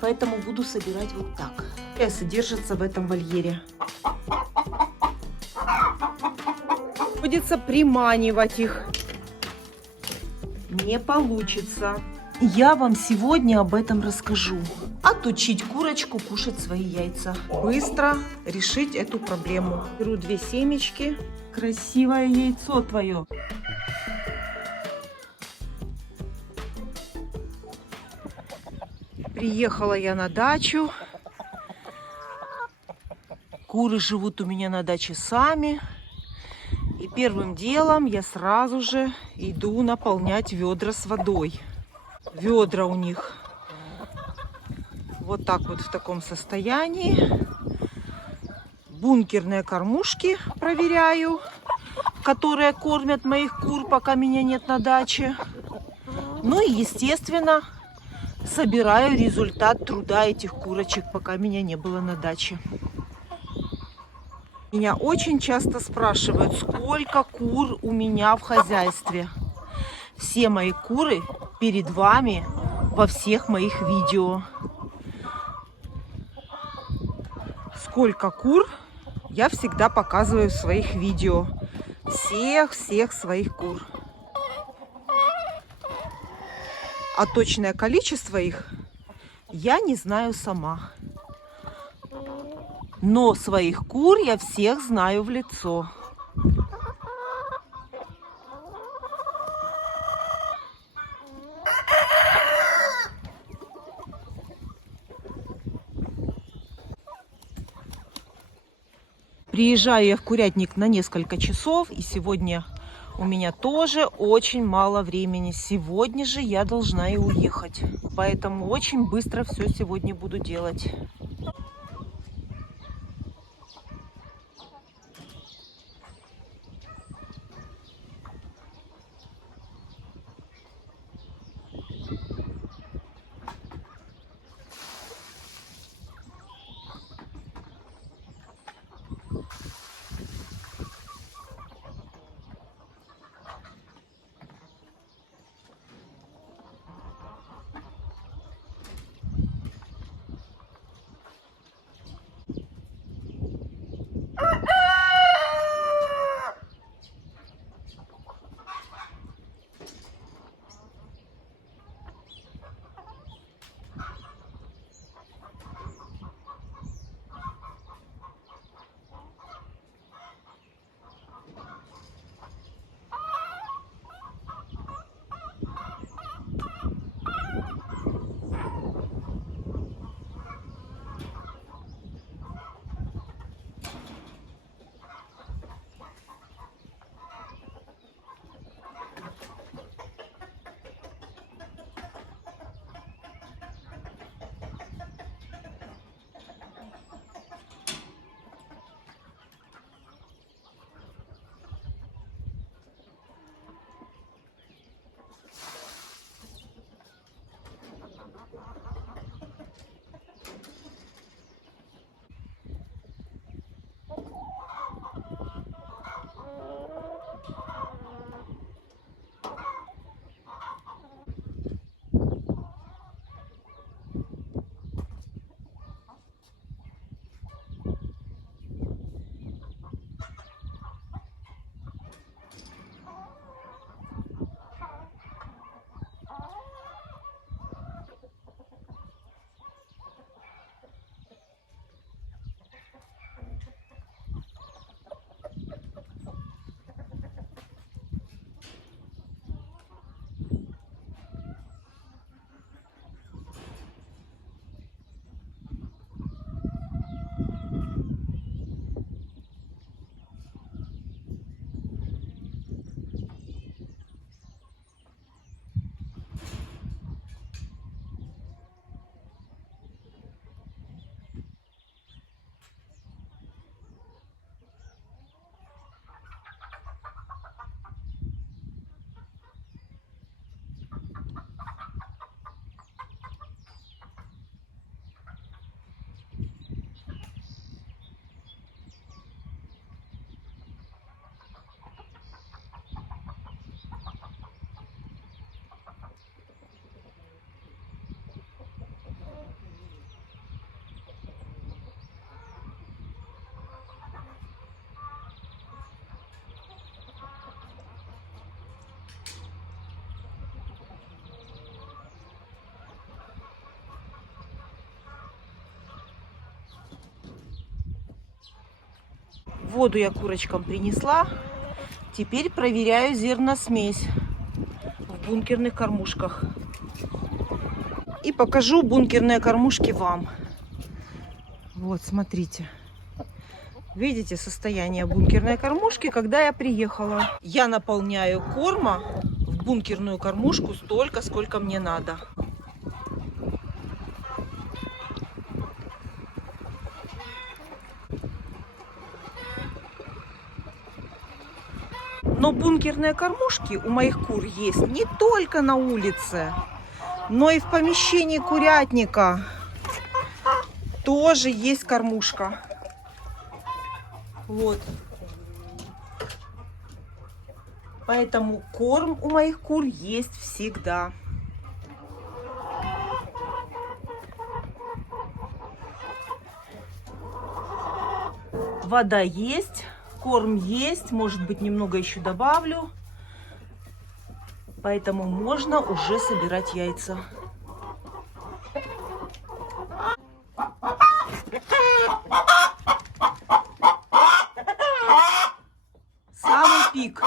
Поэтому буду собирать вот так. Содержится в этом вольере. Приходится приманивать их. Не получится. Я вам сегодня об этом расскажу. Отучить курочку кушать свои яйца. Быстро решить эту проблему. Беру 2 семечки. Красивое яйцо твое. Приехала я на дачу. Куры живут у меня на даче сами. И первым делом я сразу же иду наполнять ведра с водой. Ведра у них вот так вот в таком состоянии. Бункерные кормушки проверяю, которые кормят моих кур, пока меня нет на даче. Ну и, естественно, собираю результат труда этих курочек, пока меня не было на даче. Меня очень часто спрашивают, сколько кур у меня в хозяйстве. Все мои куры перед вами во всех моих видео. Сколько кур я всегда показываю в своих видео. Всех своих кур. А точное количество их я не знаю сама. Но своих кур я всех знаю в лицо. Приезжаю я в курятник на несколько часов, и сегодня у меня тоже очень мало времени. Сегодня же я должна и уехать. Поэтому очень быстро все сегодня буду делать. Воду я курочкам принесла. Теперь проверяю зерносмесь в бункерных кормушках. И покажу бункерные кормушки вам. Вот, смотрите. Видите состояние бункерной кормушки, когда я приехала. Я наполняю корма в бункерную кормушку столько, сколько мне надо. Но бункерные кормушки у моих кур есть не только на улице, но и в помещении курятника тоже есть кормушка. Вот. Поэтому корм у моих кур есть всегда. Вода есть, корм есть, может быть, немного еще добавлю. Поэтому можно уже собирать яйца. Самый пик.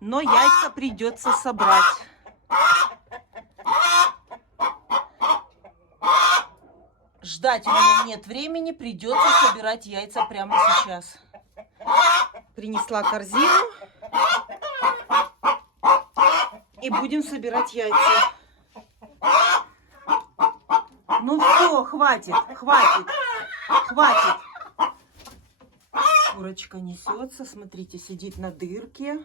Но яйца придется собрать. Ждать у меня нет времени, придется собирать яйца прямо сейчас. Принесла корзину. И будем собирать яйца. Ну все, хватит, хватит, хватит. Курочка несется, смотрите, сидит на дырке.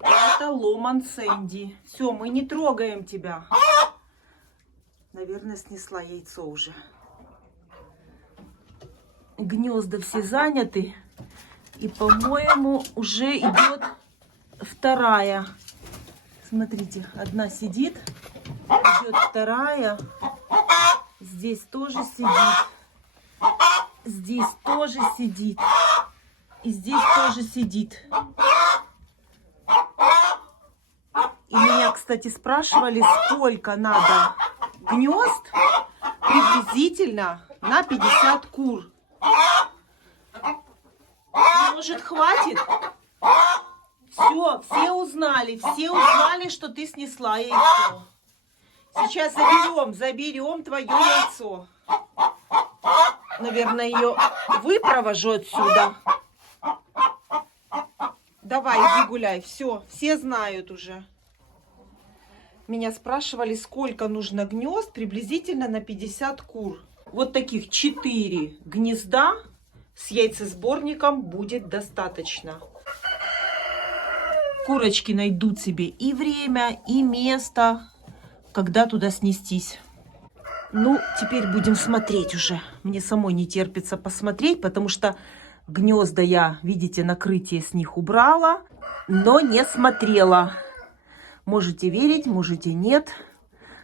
Это Ломан Сэнди. Все, мы не трогаем тебя. Наверное, снесла яйцо уже. Гнезда все заняты. И, по-моему, уже идет вторая. Смотрите, одна сидит, идет вторая. Здесь тоже сидит. Здесь тоже сидит. И здесь тоже сидит. И меня, кстати, спрашивали, сколько надо гнезд приблизительно на 50 кур. Может, хватит? Все узнали, что ты снесла яйцо. Сейчас заберем твое яйцо. Наверное, ее выпровожу отсюда. Давай, иди гуляй. Все знают уже. Меня спрашивали, сколько нужно гнезд приблизительно на 50 кур. Вот таких 4 гнезда с яйцесборником будет достаточно. Курочки найдут себе и время, и место, когда туда снестись. Ну, теперь будем смотреть уже. Мне самой не терпится посмотреть, потому что гнезда я, видите, накрытие с них убрала, но не смотрела. Можете верить, можете нет.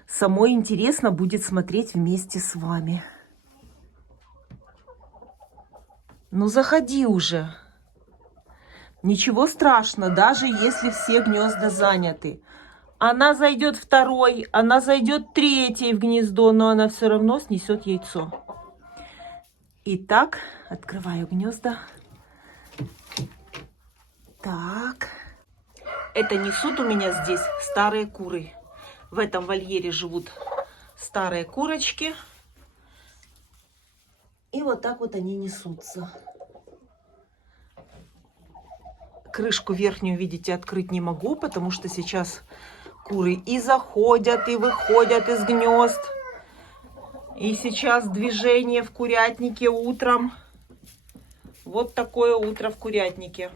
Самой интересно будет смотреть вместе с вами. Ну, заходи уже. Ничего страшного, даже если все гнезда заняты. Она зайдет второй, она зайдет третьей в гнездо, но она все равно снесет яйцо. Итак, открываю гнезда. Так. Это несут у меня здесь старые куры. В этом вольере живут старые курочки. И вот так вот они несутся. Крышку верхнюю, видите, открыть не могу, потому что сейчас куры и заходят, и выходят из гнезд. И сейчас движение в курятнике утром. Вот такое утро в курятнике.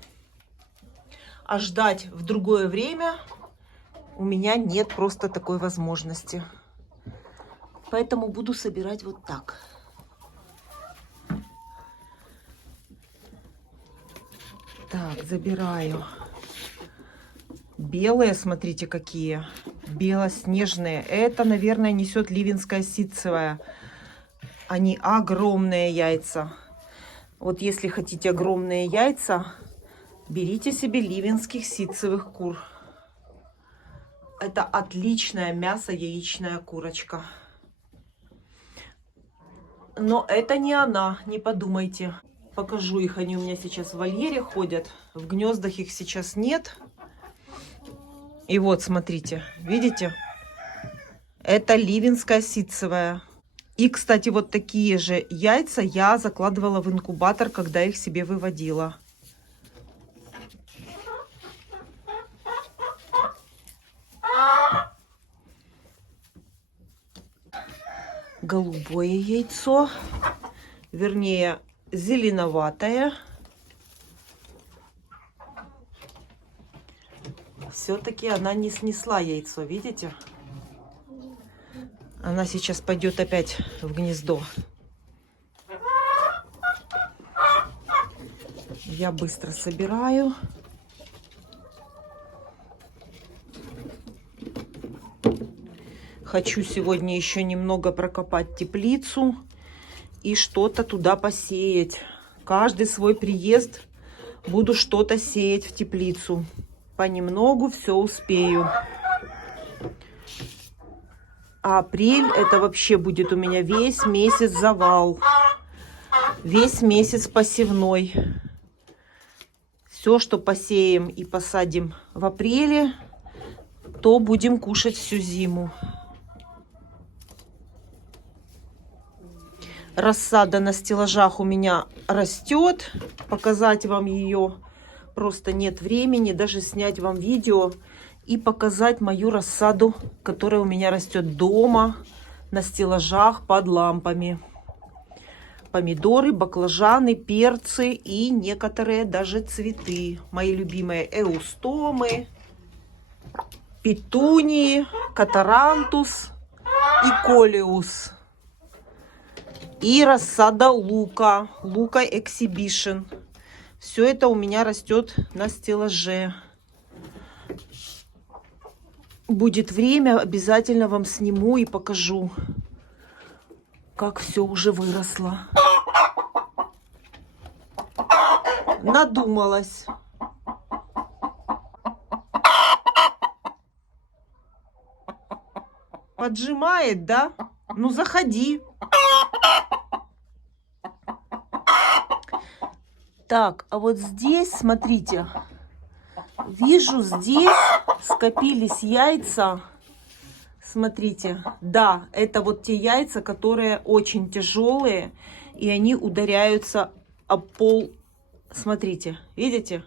А ждать в другое время у меня нет просто такой возможности. Поэтому буду собирать вот так. Так, забираю. Белые, смотрите, какие. Белоснежные. Это, наверное, несет ливенская ситцевая. Они огромные яйца. Вот если хотите огромные яйца, берите себе ливенских ситцевых кур. Это отличное мясо, яичная курочка. Но это не она, не подумайте. Покажу их, они у меня сейчас в вольере ходят. В гнездах их сейчас нет. И вот, смотрите, видите? Это ливенская ситцевая. И, кстати, вот такие же яйца я закладывала в инкубатор, когда их себе выводила. Голубое яйцо, вернее, зеленоватое. Все-таки она не снесла яйцо, видите? Она сейчас пойдет опять в гнездо. Я быстро собираю. Хочу сегодня еще немного прокопать теплицу и что-то туда посеять. Каждый свой приезд буду что-то сеять в теплицу. Понемногу все успею. А апрель это вообще будет у меня весь месяц завал. Весь месяц посевной. Все, что посеем и посадим в апреле, то будем кушать всю зиму. Рассада на стеллажах у меня растет. Показать вам ее просто нет времени. Даже снять вам видео и показать мою рассаду, которая у меня растет дома, на стеллажах, под лампами. Помидоры, баклажаны, перцы и некоторые даже цветы. Мои любимые эустомы, петунии, катарантус и колеус. И рассада лука, лука эксибишн. Все это у меня растет на стеллаже. Будет время, обязательно вам сниму и покажу, как все уже выросло. Надумалась. Поджимает, да? Ну, заходи. Так, а вот здесь, смотрите, вижу, здесь скопились яйца. Смотрите, да, это вот те яйца, которые очень тяжелые, и они ударяются об пол. Смотрите, видите?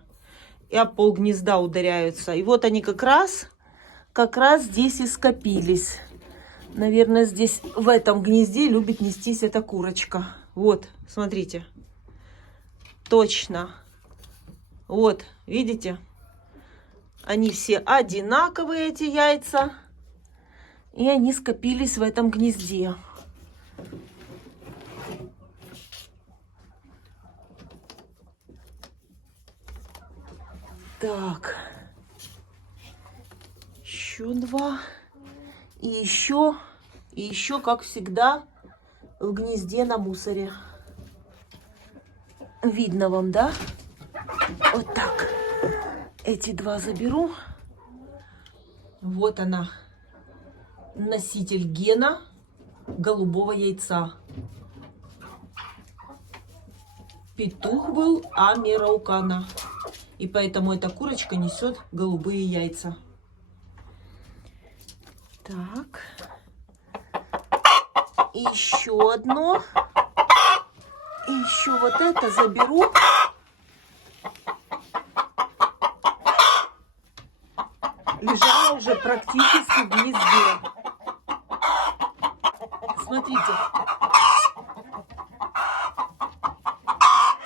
И об пол гнезда ударяются. И вот они как раз здесь и скопились. Наверное, здесь, в этом гнезде, любит нестись эта курочка. Вот, смотрите. Точно. Вот, видите? Они все одинаковые, эти яйца. И они скопились в этом гнезде. Так. Еще два. И еще, как всегда, в гнезде на мусоре. Видно вам, да? Вот так. Эти два заберу. Вот она. Носитель гена голубого яйца. Петух был Амераукана. И поэтому эта курочка несет голубые яйца. Так. И еще одно. И еще вот это заберу. Лежала уже практически в гнезде. Смотрите.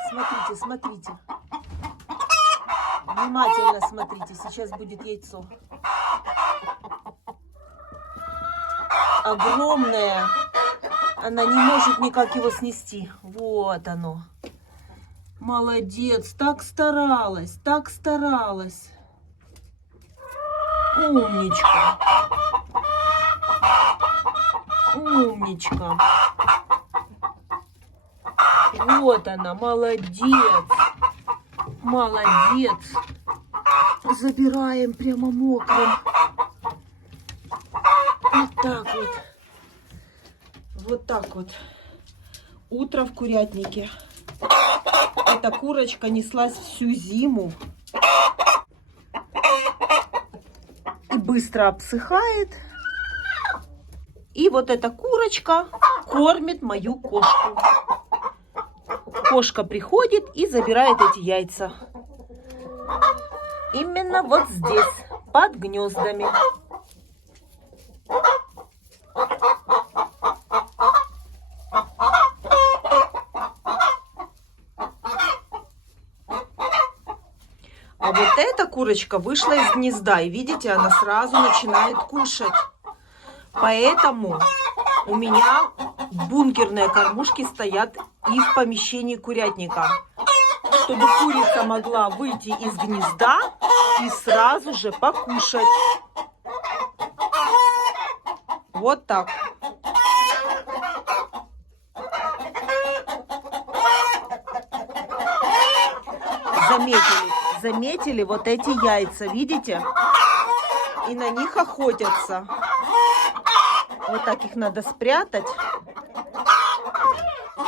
Смотрите, смотрите. Внимательно смотрите. Сейчас будет яйцо. Огромное. Она не может никак его снести. Вот оно. Молодец. Так старалась. Так старалась. Умничка. Умничка. Вот она. Молодец. Молодец. Забираем прямо мокрым. Вот так вот. Вот так вот. Утро в курятнике. Эта курочка неслась всю зиму и быстро обсыхает. И вот эта курочка кормит мою кошку. Кошка приходит и забирает эти яйца. Именно вот здесь, под гнездами. А вот эта курочка вышла из гнезда, и видите, она сразу начинает кушать. Поэтому у меня бункерные кормушки стоят и в помещении курятника, чтобы курица могла выйти из гнезда и сразу же покушать. Вот так. Заметили вот эти яйца, видите? И на них охотятся. Вот так их надо спрятать,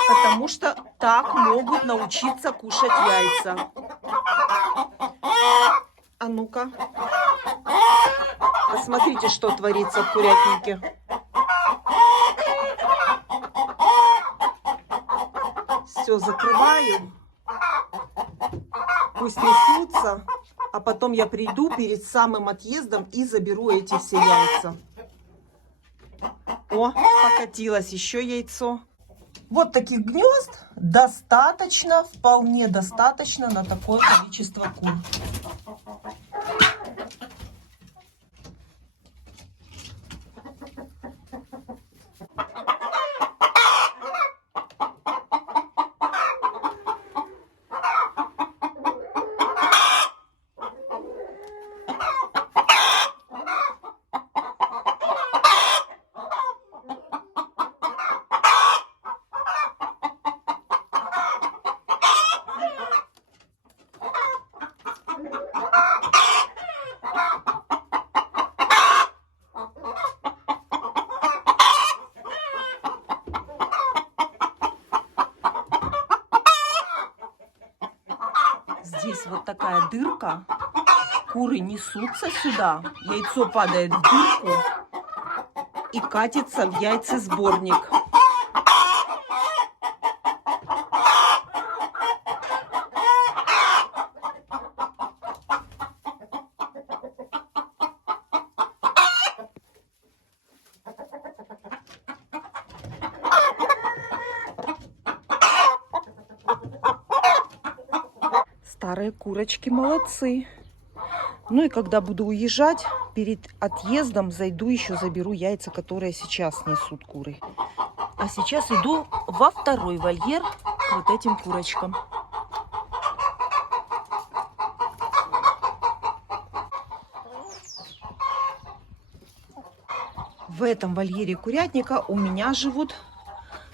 потому что так могут научиться кушать яйца. А ну-ка, посмотрите, что творится в курятнике. Все, закрываю. Пусть несутся, а потом я приду перед самым отъездом и заберу эти все яйца. О, покатилось еще яйцо. Вот таких гнезд достаточно, вполне достаточно на такое количество кур. Здесь вот такая дырка. Куры несутся сюда. Яйцо падает в дырку и катится в яйцесборник. Старые курочки молодцы. Ну и когда буду уезжать, перед отъездом зайду еще заберу яйца, которые сейчас несут куры. А сейчас иду во второй вольер к вот этим курочкам. В этом вольере курятника у меня живут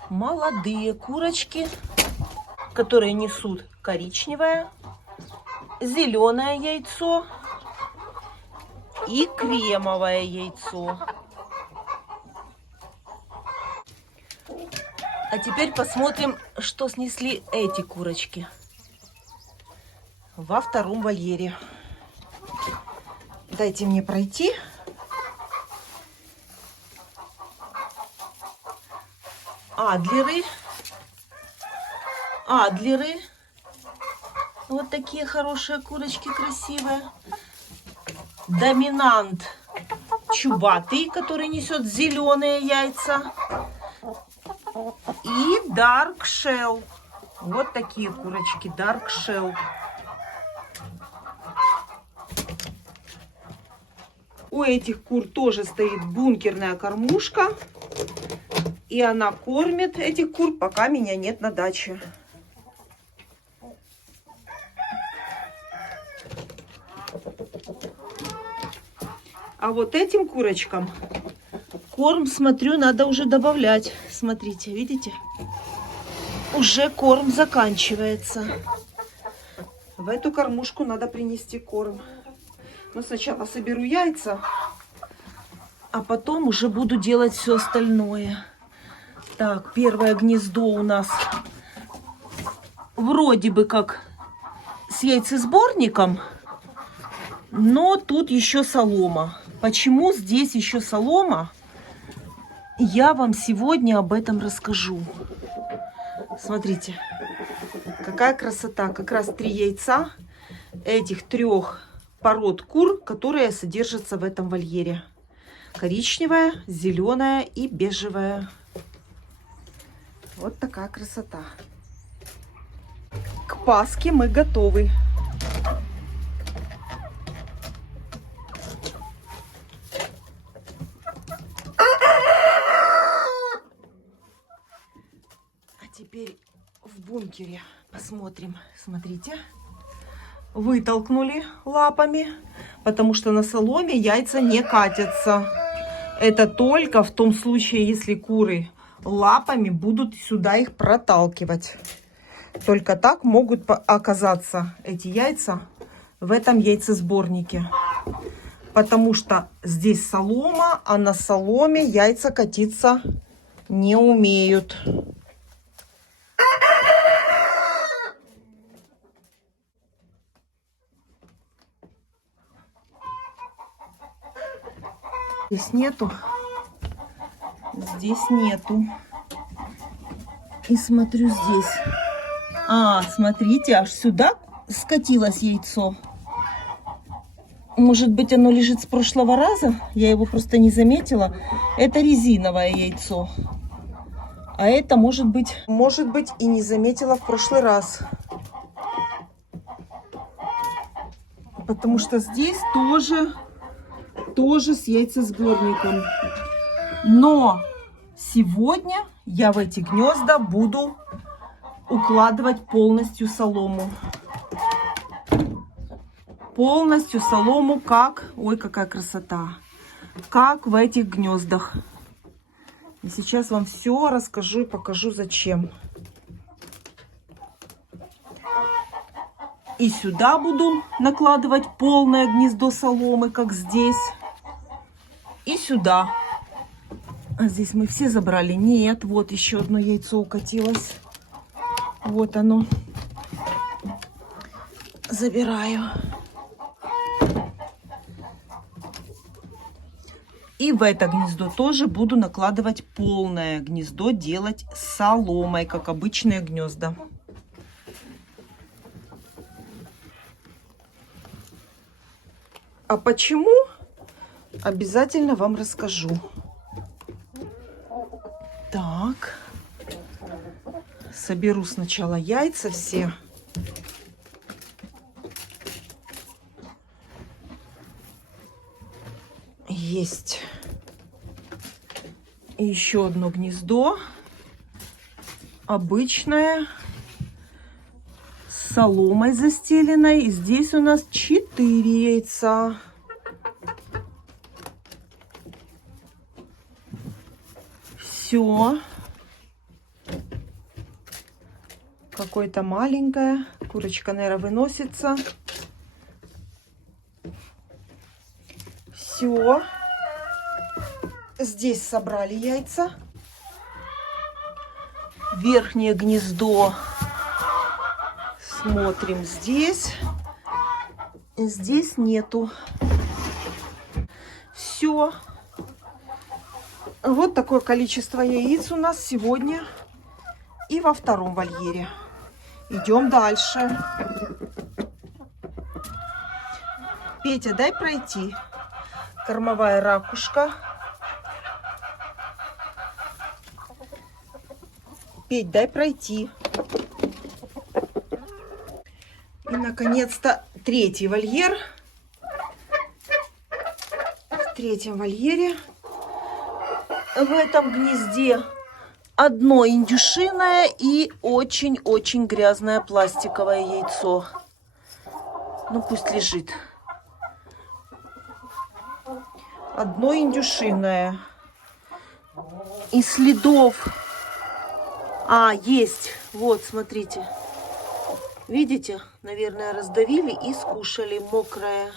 молодые курочки, которые несут коричневое, зеленое яйцо и кремовое яйцо. А теперь посмотрим, что снесли эти курочки во втором вольере. Дайте мне пройти. Адлеры. Вот такие хорошие курочки, красивые. Доминант чубатый, который несет зеленые яйца. И Dark Shell. Вот такие курочки, Dark Shell. У этих кур тоже стоит бункерная кормушка. И она кормит этих кур, пока меня нет на даче. А вот этим курочкам корм, смотрю, надо уже добавлять. Смотрите, видите? Уже корм заканчивается. В эту кормушку надо принести корм. Но сначала соберу яйца, а потом уже буду делать все остальное. Так, первое гнездо у нас вроде бы как с яйцесборником, но тут еще солома. Почему здесь еще солома? Я вам сегодня об этом расскажу. Смотрите, какая красота. Как раз 3 яйца этих 3 пород кур, которые содержатся в этом вольере. Коричневая, зеленая и бежевая. Вот такая красота. К Пасхе мы готовы. А теперь в бункере посмотрим. Смотрите. Вытолкнули лапами, потому что на соломе яйца не катятся. Это только в том случае, если куры лапами будут сюда их проталкивать. Только так могут оказаться эти яйца в этом яйцесборнике. Потому что здесь солома, а на соломе яйца катиться не умеют. Здесь нету. Здесь нету. И смотрю здесь. А, смотрите, аж сюда скатилось яйцо. Может быть, оно лежит с прошлого раза? Я его просто не заметила. Это резиновое яйцо. А это может быть и не заметила в прошлый раз. Потому что здесь тоже с яйцесборником. Но сегодня я в эти гнезда буду укладывать полностью солому. Полностью солому, как... Ой, какая красота! Как в этих гнездах. И сейчас вам все расскажу и покажу, зачем. И сюда буду накладывать полное гнездо соломы, как здесь. И сюда. А здесь мы все забрали? Нет, вот еще одно яйцо укатилось. Вот оно. Забираю. И в это гнездо тоже буду накладывать полное гнездо, делать соломой, как обычные гнезда. А почему? Обязательно вам расскажу. Так. Соберу сначала яйца все. Есть. И еще одно гнездо. Обычное. С соломой застеленной. И здесь у нас 4 яйца. Все. Какое-то маленькое. Курочка, наверное, выносится. Все. Здесь собрали яйца. Верхнее гнездо. Смотрим здесь. Здесь нету. Все. Вот такое количество яиц у нас сегодня и во втором вольере. Идем дальше. Петя, дай пройти. Кормовая ракушка. Петь, дай пройти. И, наконец-то, 3-й вольер. В 3-м вольере в этом гнезде одно индюшиное и очень-очень грязное пластиковое яйцо. Ну, пусть лежит. Одно индюшиное. И следов... А, есть. Вот, смотрите. Видите? Наверное, раздавили и скушали мокрое.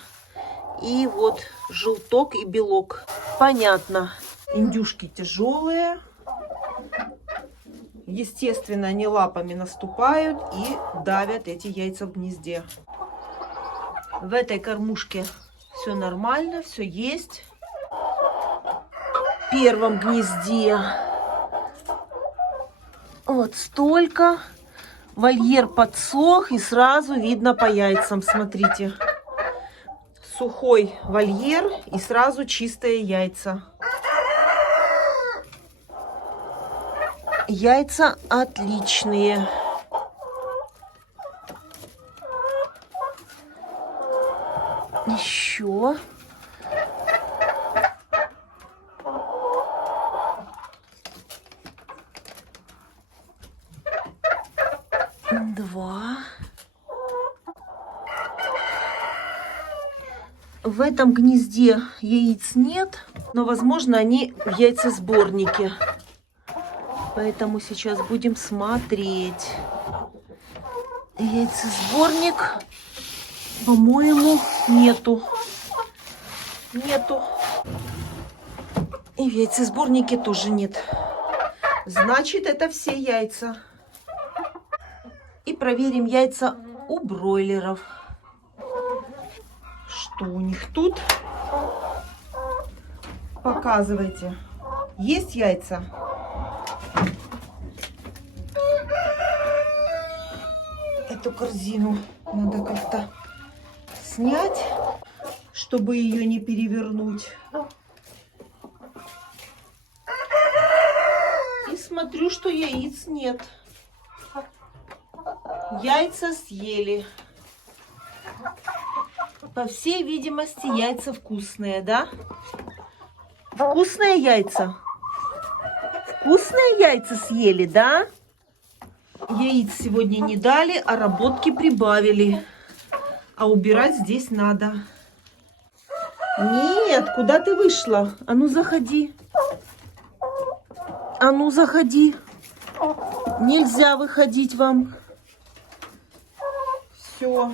И вот желток и белок. Понятно. Индюшки тяжелые. Естественно, они лапами наступают и давят эти яйца в гнезде. В этой кормушке все нормально, все есть. В первом гнезде вот столько. Вольер подсох, и сразу видно по яйцам, смотрите. Сухой вольер и сразу чистые яйца. Яйца отличные. Еще. Два. В этом гнезде яиц нет, но, возможно, они в яйцесборнике. Поэтому сейчас будем смотреть. Яйцесборник, по-моему, нету. Нету. И в яйцесборнике тоже нет. Значит, это все яйца. И проверим яйца у бройлеров. Что у них тут? Показывайте. Есть яйца? Эту корзину надо как-то снять, чтобы ее не перевернуть. И смотрю, что яиц нет. Яйца съели. По всей видимости, яйца вкусные, да? Вкусные яйца? Вкусные яйца съели, да? Яиц сегодня не дали, а работки прибавили. А убирать здесь надо. Нет, куда ты вышла? А ну заходи. А ну заходи. Нельзя выходить вам. Все.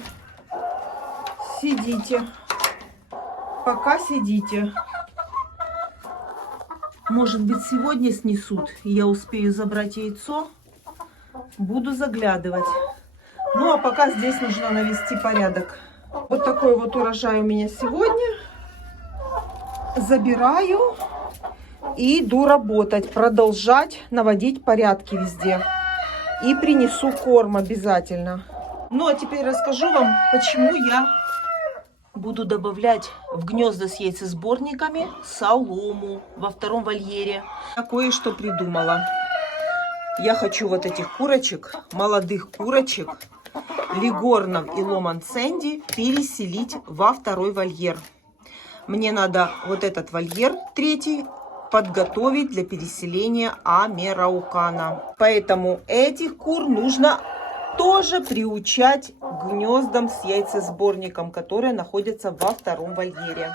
Сидите. Пока сидите. Может быть, сегодня снесут, и я успею забрать яйцо. Буду заглядывать. Ну, а пока здесь нужно навести порядок. Вот такой вот урожай у меня сегодня. Забираю и иду работать, продолжать наводить порядки везде. И принесу корм обязательно. Ну, а теперь расскажу вам, почему я буду добавлять в гнезда с яйцесборниками солому во втором вольере. Я кое-что придумала. Я хочу вот этих курочек, молодых курочек, Лигорнов и Ломан Сэнди, переселить во второй вольер. Мне надо вот этот вольер, третий, подготовить для переселения Амераукана. Поэтому этих кур нужно тоже приучать к гнездам с яйцесборником, которые находятся во втором вольере.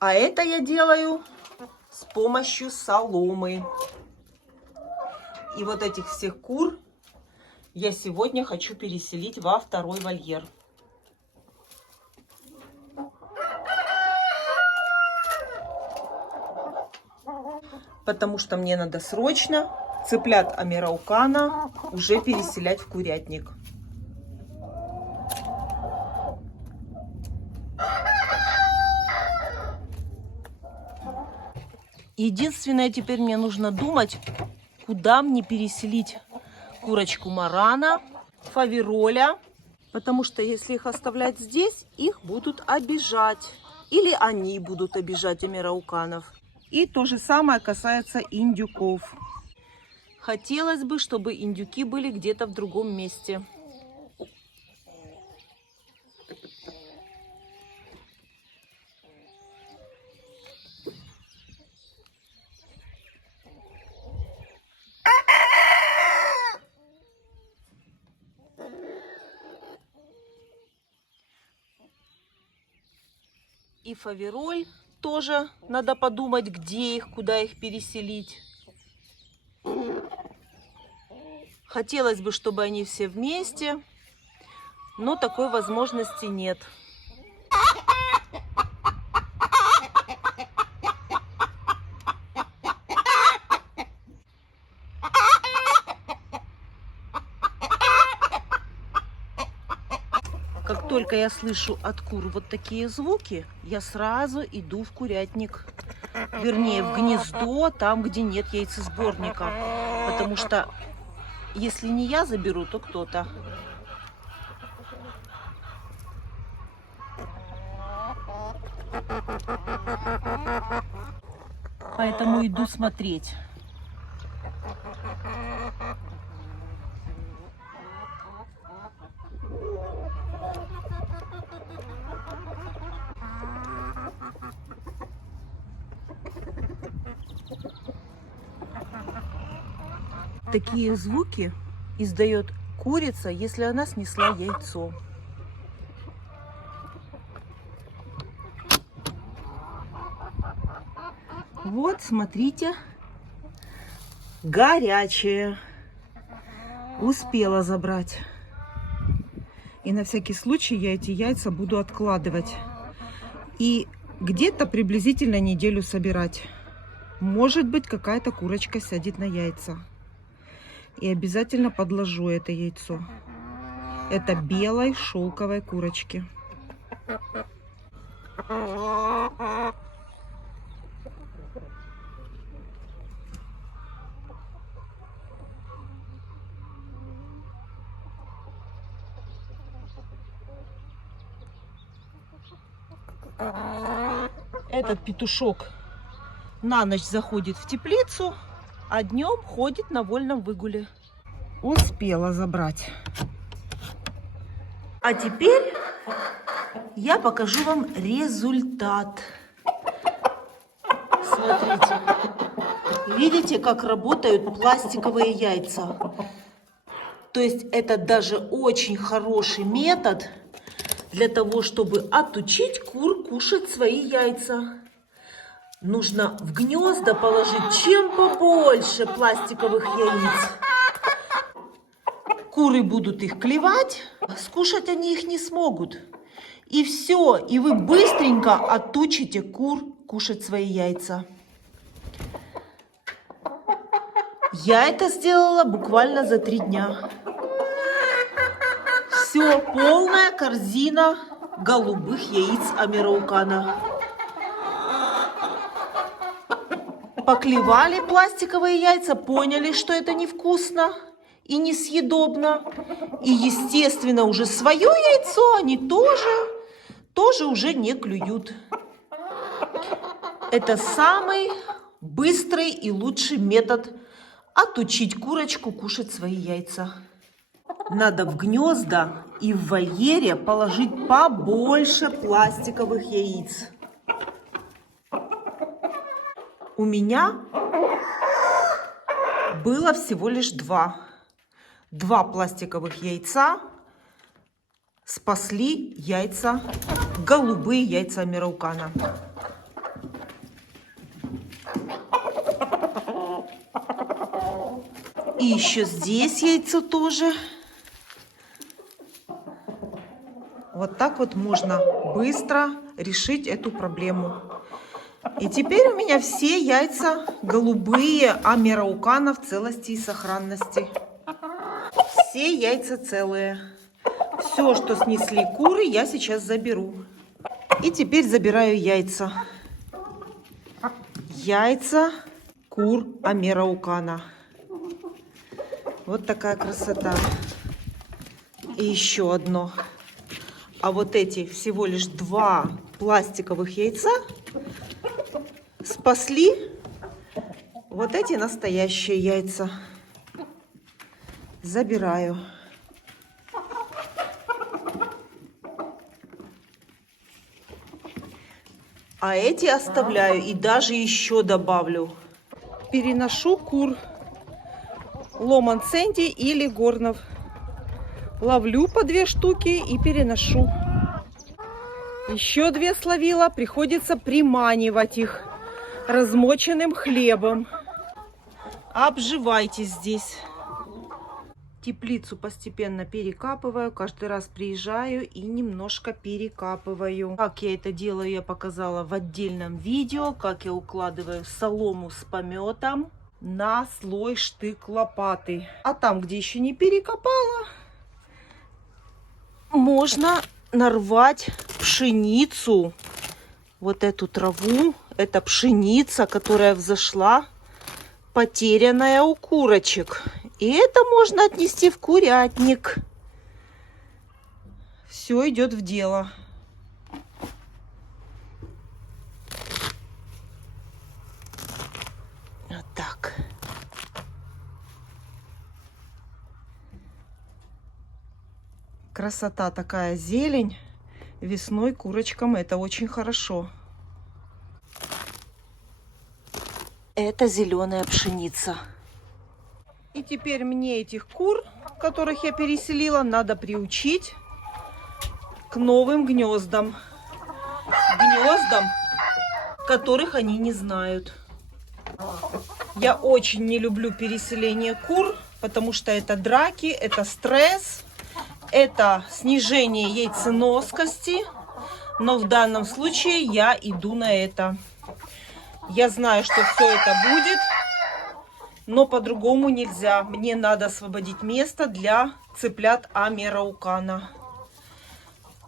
А это я делаю с помощью соломы. И вот этих всех кур я сегодня хочу переселить во второй вольер. Потому что мне надо срочно цыплят Амераукана уже переселять в курятник. Единственное, теперь мне нужно думать, куда мне переселить курочку Марана, Фавероля. Потому что если их оставлять здесь, их будут обижать. Или они будут обижать Амерауканов. И то же самое касается индюков. Хотелось бы, чтобы индюки были где-то в другом месте. И Фавероль тоже надо подумать, где их, куда их переселить. Хотелось бы, чтобы они все вместе, но такой возможности нет. только я слышу от кур вот такие звуки, я сразу иду в курятник. Вернее, в гнездо, там, где нет яйцесборника. Потому что если не я заберу, то кто-то. Поэтому иду смотреть. Такие звуки издает курица, если она снесла яйцо. Вот, смотрите, горячее. Успела забрать. И на всякий случай я эти яйца буду откладывать. И где-то приблизительно неделю собирать. Может быть, какая-то курочка сядет на яйца. И обязательно подложу это яйцо. Это белой шелковой курочки. Этот петушок на ночь заходит в теплицу, а днем ходит на вольном выгуле. Успела забрать. А теперь я покажу вам результат. Смотрите. Видите, как работают пластиковые яйца? То есть это даже очень хороший метод для того, чтобы отучить кур кушать свои яйца. Нужно в гнезда положить чем побольше пластиковых яиц. Куры будут их клевать, скушать они их не смогут. И все, и вы быстренько отучите кур кушать свои яйца. Я это сделала буквально за 3 дня. Все, полная корзина голубых яиц Амираукана. Поклевали пластиковые яйца, поняли, что это невкусно и несъедобно. И, естественно, уже свое яйцо они тоже уже не клюют. Это самый быстрый и лучший метод отучить курочку кушать свои яйца. Надо в гнезда и в вольере положить побольше пластиковых яиц. У меня было всего лишь 2. 2 пластиковых яйца спасли яйца, голубые яйца Амираукана. И еще здесь яйцо тоже. Вот так вот можно быстро решить эту проблему. И теперь у меня все яйца голубые Амираукана в целости и сохранности. Все яйца целые. Все, что снесли куры, я сейчас заберу. И теперь забираю яйца. Яйца кур Амираукана. Вот такая красота. И еще одно. А вот эти всего лишь 2 пластиковых яйца спасли вот эти настоящие яйца. Забираю. А эти оставляю и даже еще добавлю. Переношу кур Ломан Сэнди или Горнов. Ловлю по 2 штуки и переношу. Еще 2 словила, приходится приманивать их размоченным хлебом. Обживайтесь здесь. Теплицу постепенно перекапываю, каждый раз приезжаю и немножко перекапываю. Как я это делаю, я показала в отдельном видео, как я укладываю солому с пометом на слой штык лопаты. А там, где еще не перекопала, можно нарвать пшеницу, вот эту траву. Это пшеница, которая взошла, потерянная у курочек. И это можно отнести в курятник. Все идет в дело. Вот так. Красота такая, зелень. Весной курочкам это очень хорошо. Это зеленая пшеница. И теперь мне этих кур, которых я переселила, надо приучить к новым гнездам. Гнездам, которых они не знают. Я очень не люблю переселение кур, потому что это драки, это стресс, это снижение яйценоскости. Но в данном случае я иду на это. Я знаю, что все это будет, но по-другому нельзя. Мне надо освободить место для цыплят Амераукана.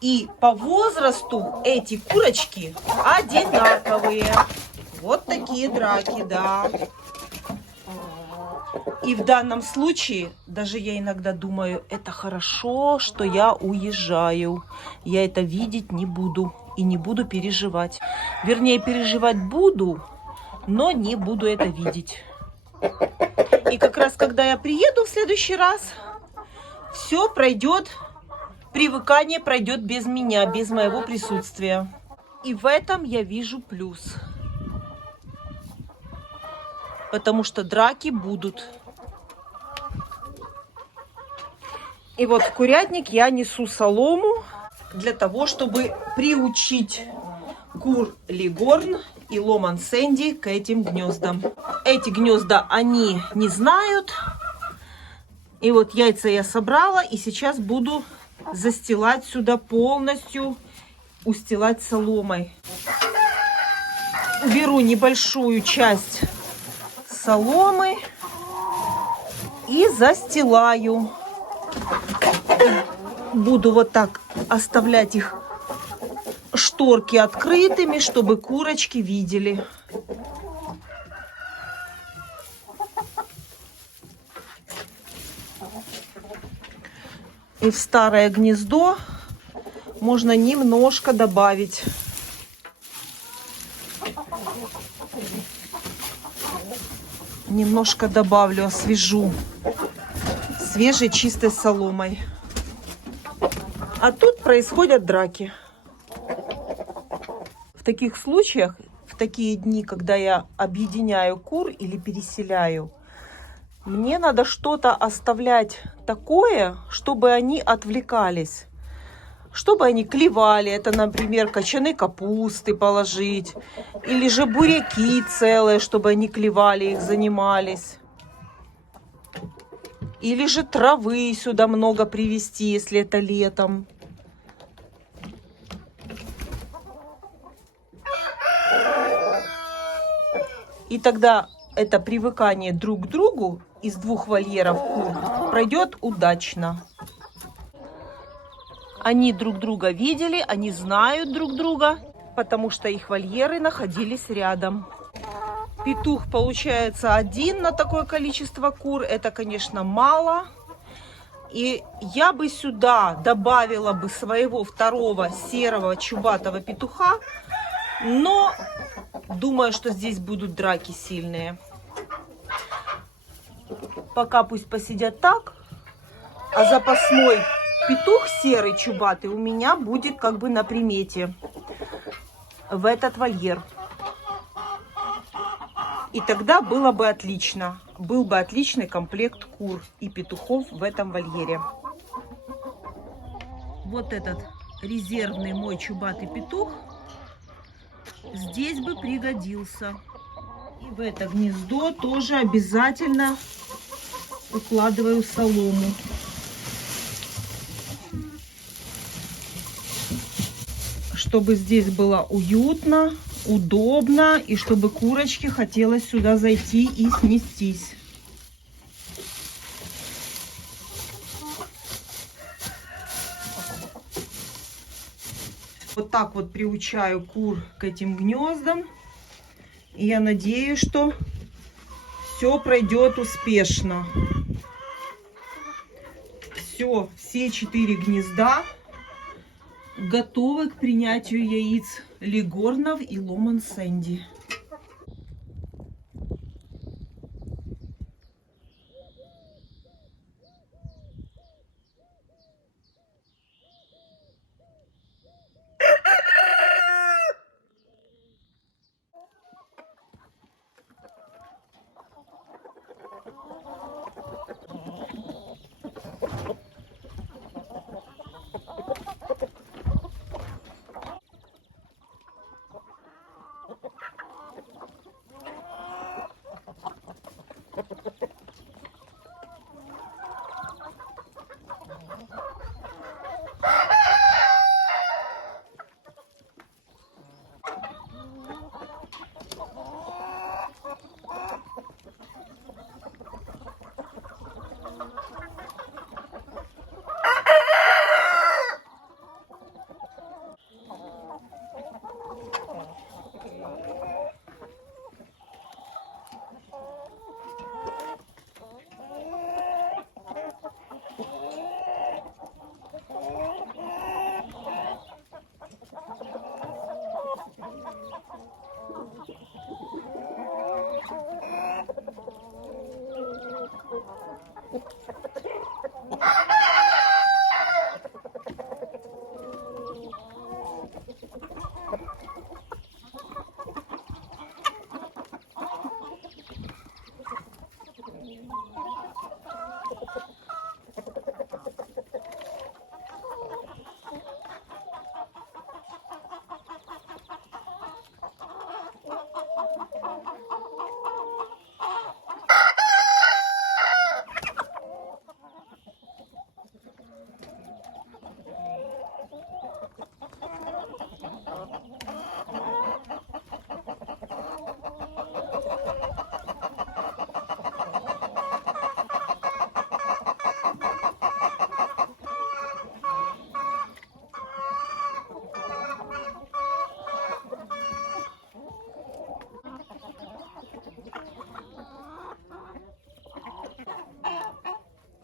И по возрасту эти курочки одинаковые. Вот такие драки, да. И в данном случае, даже я иногда думаю, это хорошо, что я уезжаю. Я это видеть не буду и не буду переживать. Вернее, переживать буду, но не буду это видеть. И как раз, когда я приеду в следующий раз, все пройдет, привыкание пройдет без меня, без моего присутствия. И в этом я вижу плюс. Потому что драки будут. И вот в курятник я несу солому для того, чтобы приучить кур Лигорн и Ломан Сэнди к этим гнездам. Эти гнезда они не знают. И вот яйца я собрала, и сейчас буду застилать сюда полностью, устилать соломой. Беру небольшую часть соломы и застилаю. Буду вот так оставлять их шторки открытыми, чтобы курочки видели. И в старое гнездо можно немножко добавить. Немножко добавлю, освежу свежей чистой соломой. А тут происходят драки. В таких случаях, в такие дни, когда я объединяю кур или переселяю, мне надо что-то оставлять такое, чтобы они отвлекались. Чтобы они клевали. Это, например, кочаны капусты положить. Или же буряки целые, чтобы они клевали, их занимались. Или же травы сюда много привезти, если это летом. И тогда это привыкание друг к другу из двух вольеров кур пройдет удачно. Они друг друга видели, они знают друг друга, потому что их вольеры находились рядом. Петух получается один на такое количество кур. Это, конечно, мало. И я бы сюда добавила бы своего второго серого чубатого петуха. Но думаю, что здесь будут драки сильные. Пока пусть посидят так. А запасной петух серый чубатый у меня будет как бы на примете в этот вольер. И тогда было бы отлично. Был бы отличный комплект кур и петухов в этом вольере. Вот этот резервный мой чубатый петух здесь бы пригодился. И в это гнездо тоже обязательно укладываю солому. Чтобы здесь было уютно, удобно, и чтобы курочке хотелось сюда зайти и снестись. Вот так вот приучаю кур к этим гнездам. И я надеюсь, что все пройдет успешно. Все 4 гнезда готовы к принятию яиц Лигорнов и Ломан Сэнди.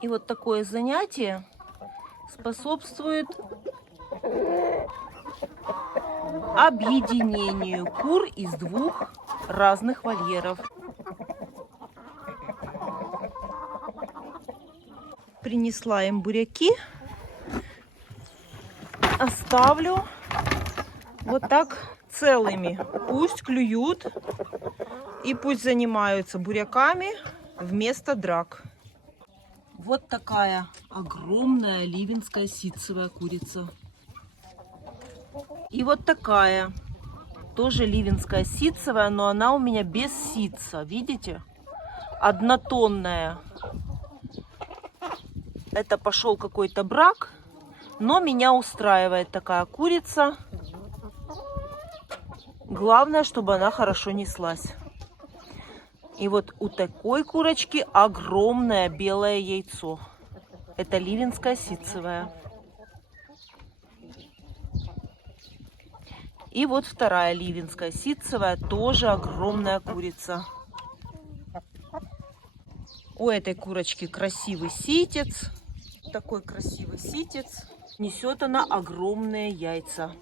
И вот такое занятие способствует объединению кур из 2 разных вольеров. Принесла им буряки. Оставлю вот так целыми. Пусть клюют и пусть занимаются буряками вместо драк. Вот такая огромная ливенская ситцевая курица. И вот такая, тоже ливенская ситцевая, но она у меня без ситца, видите? Однотонная. Это пошел какой-то брак, но меня устраивает такая курица. Главное, чтобы она хорошо неслась. И вот у такой курочки огромное белое яйцо. Это ливенская ситцевая. И вот вторая ливенская ситцевая, тоже огромная курица. У этой курочки красивый ситец. Такой красивый ситец. Несет она огромные яйца.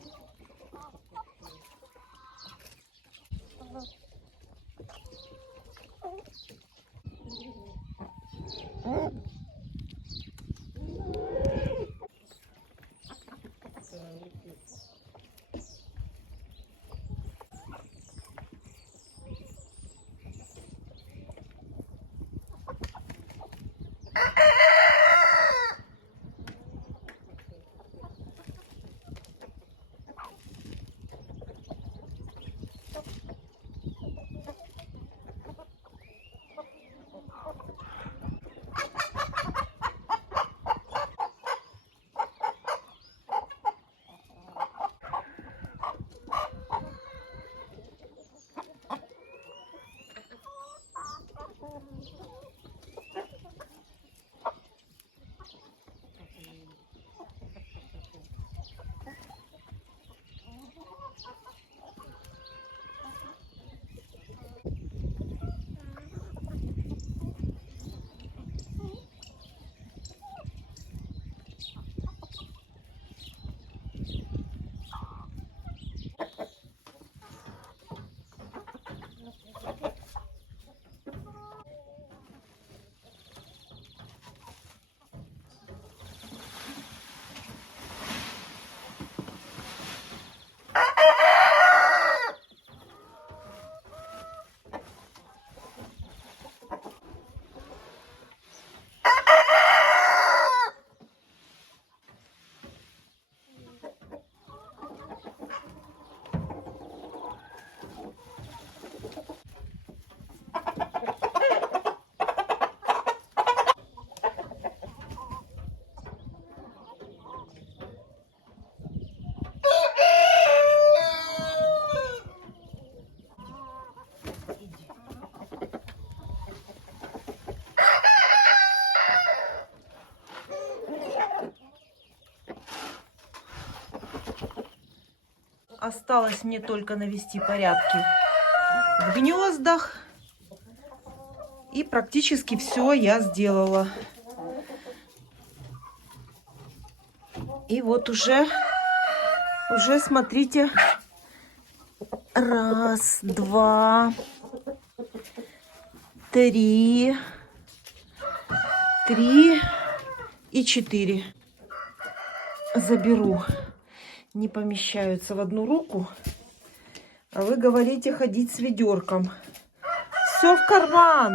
Осталось мне только навести порядки в гнездах. И практически все я сделала. И вот уже смотрите, 1, 2, 3 и 4 заберу. Не помещаются в одну руку. А вы говорите ходить с ведерком. Все в карман.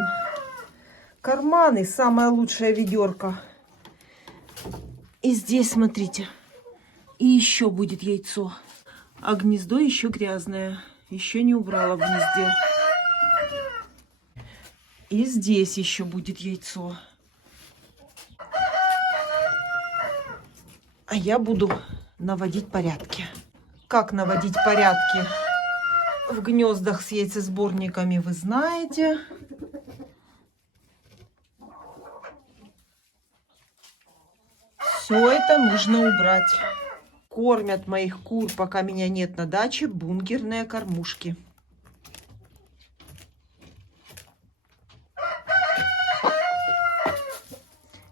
Карманы самая лучшая ведерко. И здесь, смотрите, и еще будет яйцо. А гнездо еще грязное. Еще не убрала в гнезде. И здесь еще будет яйцо. А я буду наводить порядки. Как наводить порядки в гнездах с яйцесборниками, вы знаете. Все это нужно убрать. Кормят моих кур, пока меня нет на даче, бункерные кормушки.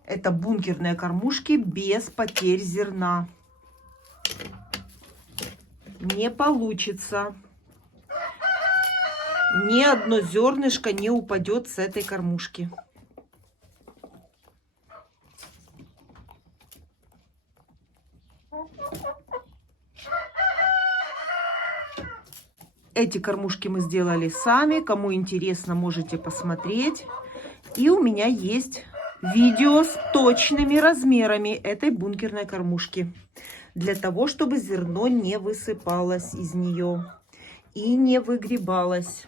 Это бункерные кормушки без потерь зерна. Не получится. Ни одно зернышко не упадет с этой кормушки. Эти кормушки мы сделали сами. Кому интересно, можете посмотреть. И у меня есть видео с точными размерами этой бункерной кормушки. Для того, чтобы зерно не высыпалось из нее и не выгребалось.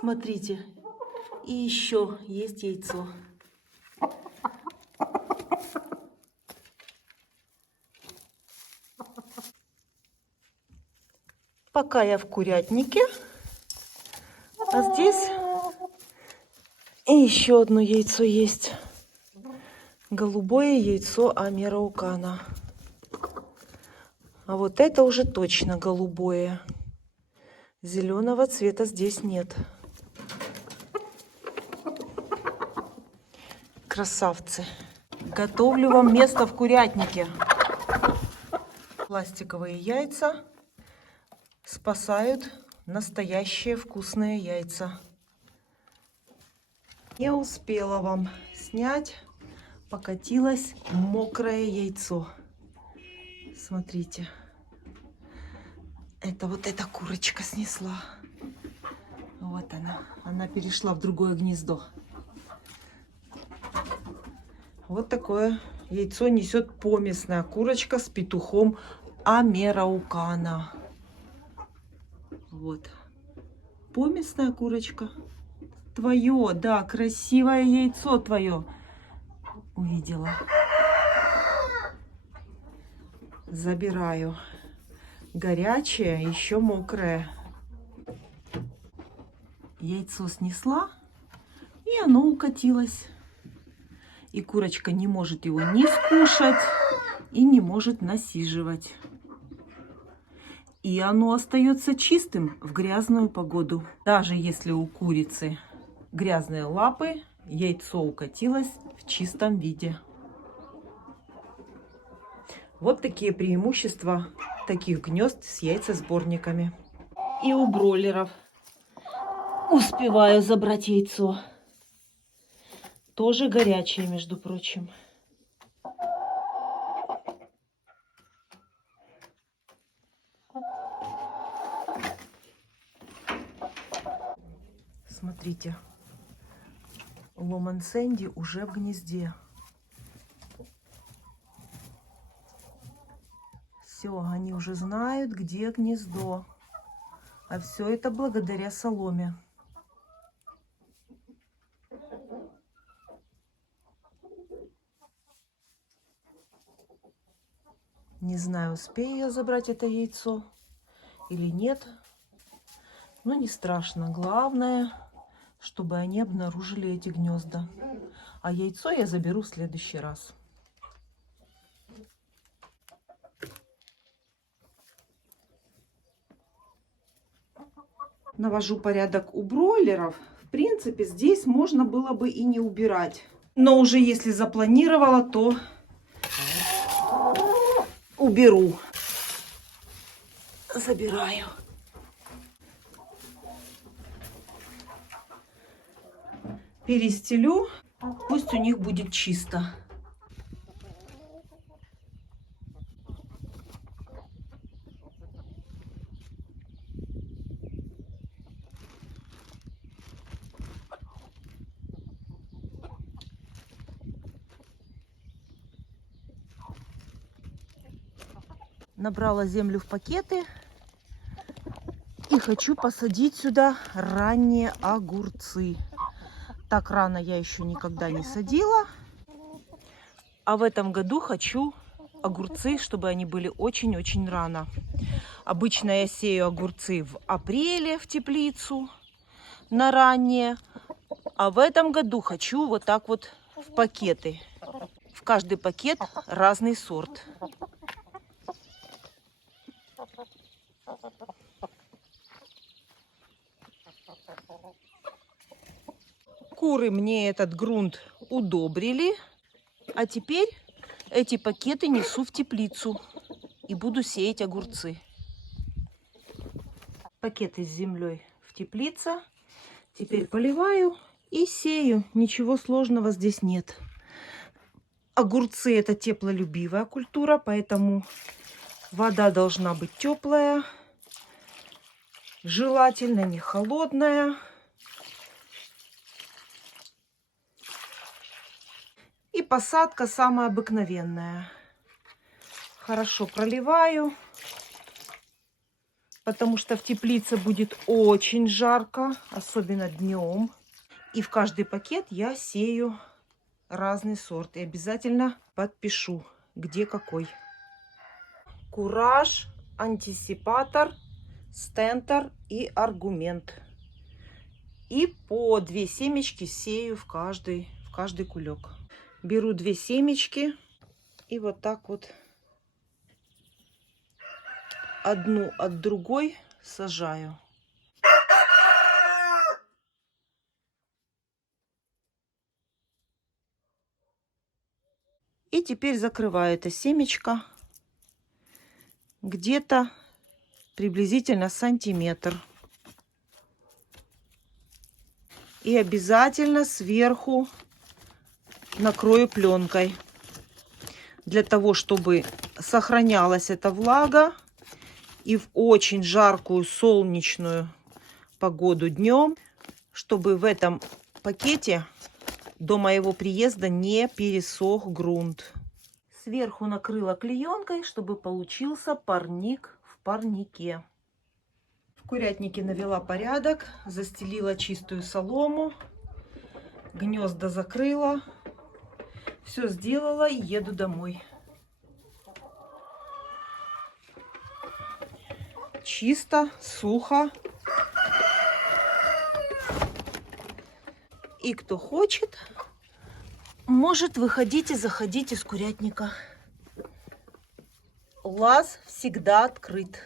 Смотрите, и еще есть яйцо. Пока я в курятнике, а здесь и еще одно яйцо есть. Голубое яйцо Амераукана. А вот это уже точно голубое. Зеленого цвета здесь нет. Красавцы. Готовлю вам место в курятнике. Пластиковые яйца спасают настоящие вкусные яйца. Не успела вам снять. Покатилось мокрое яйцо. Смотрите. Это вот эта курочка снесла. Вот она. Она перешла в другое гнездо. Вот такое яйцо несет помесная курочка с петухом Амераукана. Вот. Помесная курочка. Твое, да, красивое яйцо твое. Увидела. Забираю. Горячее, еще мокрое. Яйцо снесла, и оно укатилось. И курочка не может его ни скушать, и не может насиживать. И оно остается чистым в грязную погоду. Даже если у курицы грязные лапы, яйцо укатилось в чистом виде. Вот такие преимущества таких гнезд с яйцесборниками. И у бройлеров успеваю забрать яйцо. Тоже горячее, между прочим. Смотрите, Ломан Сэнди уже в гнезде. Все, они уже знают, где гнездо. А все это благодаря соломе. Не знаю, успею я забрать это яйцо или нет. Но не страшно. Главное, чтобы они обнаружили эти гнезда. А яйцо я заберу в следующий раз. навожу порядок у бройлеров. В принципе, здесь можно было бы и не убирать. Но уже если запланировала, то уберу. Забираю. Перестелю. Пусть у них будет чисто. Набрала землю в пакеты и хочу посадить сюда ранние огурцы. Так рано я еще никогда не садила. А в этом году хочу огурцы, чтобы они были очень-очень рано. Обычно я сею огурцы в апреле в теплицу на ранние. А в этом году хочу вот так вот в пакеты. В каждый пакет разный сорт. Куры мне этот грунт удобрили. А теперь эти пакеты несу в теплицу и буду сеять огурцы. Пакеты с землей в теплице. Теперь поливаю и сею. Ничего сложного здесь нет. Огурцы это теплолюбивая культура, поэтому вода должна быть теплая. Желательно не холодная. И посадка самая обыкновенная. Хорошо проливаю, потому что в теплице будет очень жарко, особенно днем. И в каждый пакет я сею разный сорт. И обязательно подпишу, где какой. Кураж, антисипатор, стентор и аргумент. И по 2 семечки сею в каждый кулек. Беру 2 семечки и вот так вот одну от другой сажаю. И теперь закрываю это семечко где-то приблизительно сантиметр. И обязательно сверху накрою пленкой, для того, чтобы сохранялась эта влага и в очень жаркую солнечную погоду днем, чтобы в этом пакете до моего приезда не пересох грунт. Сверху накрыла клеенкой, чтобы получился парник в парнике. В курятнике навела порядок, застелила чистую солому, гнезда закрыла. Все сделала и еду домой. Чисто, сухо. И кто хочет, может выходить и заходить из курятника. Лаз всегда открыт.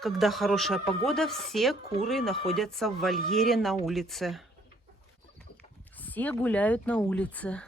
Когда хорошая погода, все куры находятся в вольере на улице. Все гуляют на улице.